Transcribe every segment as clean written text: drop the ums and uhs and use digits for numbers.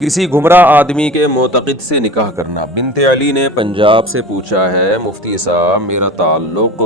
کسی گمراہ آدمی کے معتقد سے نکاح کرنا۔ بنت علی نے پنجاب سے پوچھا ہے، مفتی صاحب میرا تعلق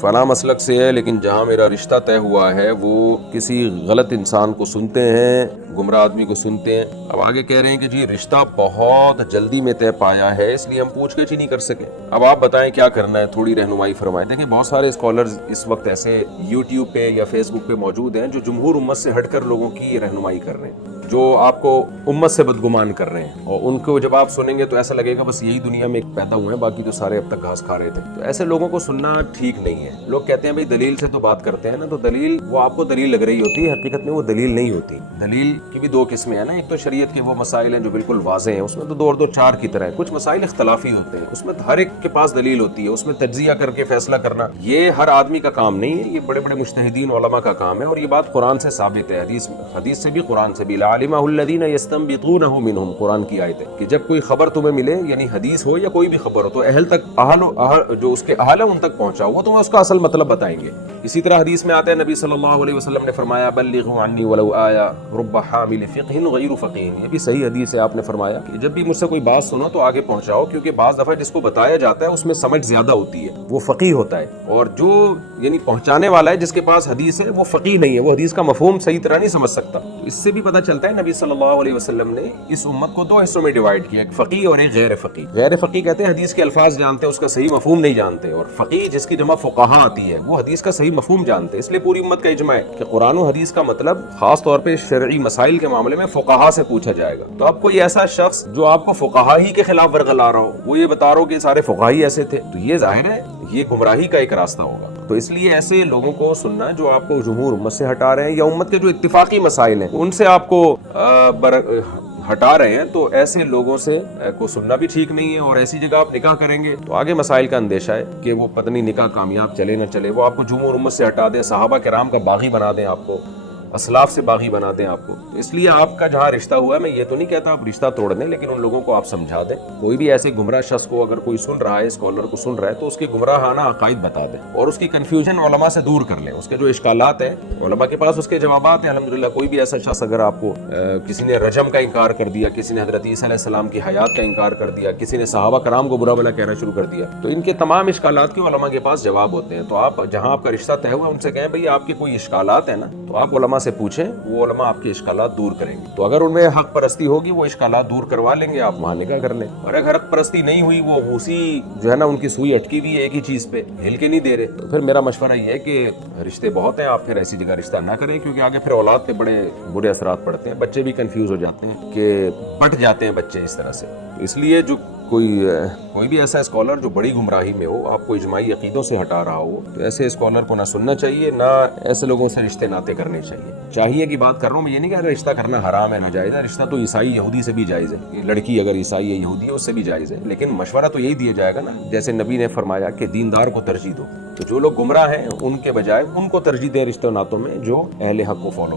فلاں مسلک سے ہے، لیکن جہاں میرا رشتہ طے ہوا ہے وہ کسی غلط انسان کو سنتے ہیں، گمراہ آدمی کو سنتے ہیں۔ اب آگے کہہ رہے ہیں کہ جی رشتہ بہت جلدی میں طے پایا ہے، اس لیے ہم پوچھ گچھ ہی نہیں کر سکے۔ اب آپ بتائیں کیا کرنا ہے، تھوڑی رہنمائی فرمائیں۔ دیکھیں بہت سارے اسکالرز اس وقت ایسے یوٹیوب پہ یا فیس بک پہ موجود ہیں جو جمہور امت سے ہٹ کر لوگوں کی رہنمائی کر رہے ہیں، جو آپ کو امت سے بدگمان کر رہے ہیں، اور ان کو جب آپ سنیں گے تو ایسا لگے گا بس یہی دنیا میں پیدا ہوئے ہیں، باقی تو سارے اب تک گھاس کھا رہے تھے۔ تو ایسے لوگوں کو سننا ٹھیک نہیں ہے۔ لوگ کہتے ہیں بھائی دلیل سے تو بات کرتے ہیں نا، تو دلیل وہ آپ کو دلیل لگ رہی ہوتی ہے، حقیقت میں وہ دلیل نہیں ہوتی۔ دلیل کی بھی دو قسمیں ہیں نا، ایک تو شریعت کے وہ مسائل ہیں جو بالکل واضح ہیں، اس میں تو دو اور دو چار کی طرح ہے۔ کچھ مسائل اختلافی ہوتے ہیں، اس میں ہر ایک کے پاس دلیل ہوتی ہے، اس میں تجزیہ کر کے فیصلہ کرنا یہ ہر آدمی کا کام نہیں ہے، یہ بڑے بڑے مجتہدین علماء کا کام ہے، اور یہ بات قرآن سے ثابت ہے، حدیث سے بھی، قرآن سے بھی۔ لعلمہ الذین یستنبطونہ منہم، قرآن کی آیت ہے کہ جب کوئی خبر تمہیں ملے، یعنی حدیث ہو یا کوئی بھی خبر ہو، تو اہل جو اس کے اہل ہیں ان تک پہنچاؤ، وہ تمہیں اس کا اصل مطلب بتائیں گے۔ اسی طرح حدیث میں آتا ہے، نبی صلی اللہ علیہ وسلم نے فرمایا بلغوا عنی ولو آیہ رب حامل فقہ غیر فقیہ۔ یہ بھی صحیح حدیث ہے، آپ نے فرمایا کہ جب بھی مجھ سے کوئی بات سنو تو آگے پہنچاؤ، کیونکہ بعض دفعہ جس کو بتایا جاتا ہے اس میں سمجھ زیادہ ہوتی ہے، وہ فقیہ ہوتا ہے، اور جو یعنی پہنچانے والا ہے جس کے پاس حدیث ہے وہ فقیہ نہیں ہے، وہ حدیث کا مفہوم صحیح طرح نہیں سمجھ سکتا۔ تو اس سے بھی پتہ چلتا ہے نبی صلی اللہ علیہ وسلم نے اس امت کو دو حصوں میں ڈیوائیڈ کیا، ایک فقیہ اور ایک غیر فقیہ۔ غیر فقیہ کہتے ہیں حدیث کے الفاظ جانتے ہیں، اس کا صحیح مفہوم نہیں جانتے، اور فقیہ جس کی جمع فقہاء آتی ہے وہ حدیث کا صحیح مفہوم جانتے ہیں۔ اس لیے پوری امت کا اجماع ہے کہ قرآن و حدیث کا مطلب خاص طور پہ شرعی مسائل کے معاملے میں فقہاء سے پوچھا جائے گا۔ تو اب کوئی ایسا شخص جو آپ کو فقہاء ہی کے خلاف ورغلا رہا ہو، وہ یہ بتا رہا ہو کہ سارے فقہاء ہی ایسے تھے، تو یہ ظاہر ہے یہ گمراہی کا ایک راستہ ہوگا۔ تو اس لیے ایسے لوگوں کو سننا جو آپ کو جمہور امت سے ہٹا رہے ہیں، یا امت کے جو اتفاقی مسائل ہیں ان سے آپ کو ہٹا رہے ہیں، تو ایسے لوگوں سے کو سننا بھی ٹھیک نہیں ہے۔ اور ایسی جگہ آپ نکاح کریں گے تو آگے مسائل کا اندیشہ ہے کہ وہ پتہ نہیں نکاح کامیاب چلے نہ چلے، وہ آپ کو جمہور امت سے ہٹا دیں، صحابہ کرام کا باغی بنا دیں، آپ کو اسلاف سے باغی بنا دیں آپ کو۔ تو اس لیے آپ کا جہاں رشتہ ہوا ہے، میں یہ تو نہیں کہتا آپ رشتہ توڑ دیں، لیکن ان لوگوں کو آپ سمجھا دیں۔ کوئی بھی ایسے گمراہ شخص کو اگر کوئی سن رہا ہے، اسکالر کو سن رہا ہے، تو اس کے گمراہانہ عقائد بتا دیں، اور اس کی کنفیوژن علماء سے دور کر لیں۔ اس کے جو اشکالات ہیں علماء کے پاس اس کے جوابات ہیں الحمدللہ۔ کوئی بھی ایسا شخص اگر آپ کو کسی نے رجم کا انکار کر دیا، کسی نے حضرت عیسیٰ علیہ السلام کی حیات کا انکار کر دیا، کسی نے صحابہ کرام کو برا بلا کہنا شروع کر دیا، تو ان کے تمام اشکالات کے علماء کے پاس جواب ہوتے ہیں۔ تو آپ جہاں آپ کا رشتہ طے ہوا ان سے کہیں بھئی آپ کے کوئی اشکالات ہیں نا، تو آپ علماء سے پوچھیں، وہ علماء آپ کے اشکالات دور کریں گے۔ تو اگر ان میں حق پرستی ہوگی وہ اشکالات دور کروا لیں گے، آپ وہاں نکاح کر لیں۔ اور اگر حق پرستی نہیں ہوئی، وہ اسی جو ہے نا ان کی سوئی اٹکی ہوئی ہے ایک ہی چیز پہ، ہل کے نہیں دے رہے، تو پھر میرا مشورہ یہ ہے کہ رشتے بہت ہیں، آپ پھر ایسی جگہ رشتہ نہ کریں، کیونکہ آگے پھر اولاد پہ بڑے برے اثرات پڑتے ہیں، بچے بھی کنفیوز ہو جاتے ہیں کہ بٹ جاتے ہیں بچے اس طرح سے۔ اس لیے جو کوئی بھی ایسا اسکالر جو بڑی گمراہی میں ہو، آپ کو اجماعی عقیدوں سے ہٹا رہا ہو، تو ایسے اسکالر کو نہ سننا چاہیے، نہ ایسے لوگوں سے رشتے ناطے کرنے چاہیے کی بات کر رہا ہوں میں، یہ نہیں کہہ رہا رشتہ کرنا حرام ہے، ناجائز ہے۔ رشتہ تو عیسائی یہودی سے بھی جائز ہے، لڑکی اگر عیسائی ہے یہودی ہے اس سے بھی جائز ہے، لیکن مشورہ تو یہی دیا جائے گا نا، جیسے نبی نے فرمایا کہ دیندار کو ترجیح دو۔ تو جو لوگ گمراہ ہیں ان کے بجائے ان کو ترجیح دیں رشتہ ناتوں میں جو اہل حق کو فالو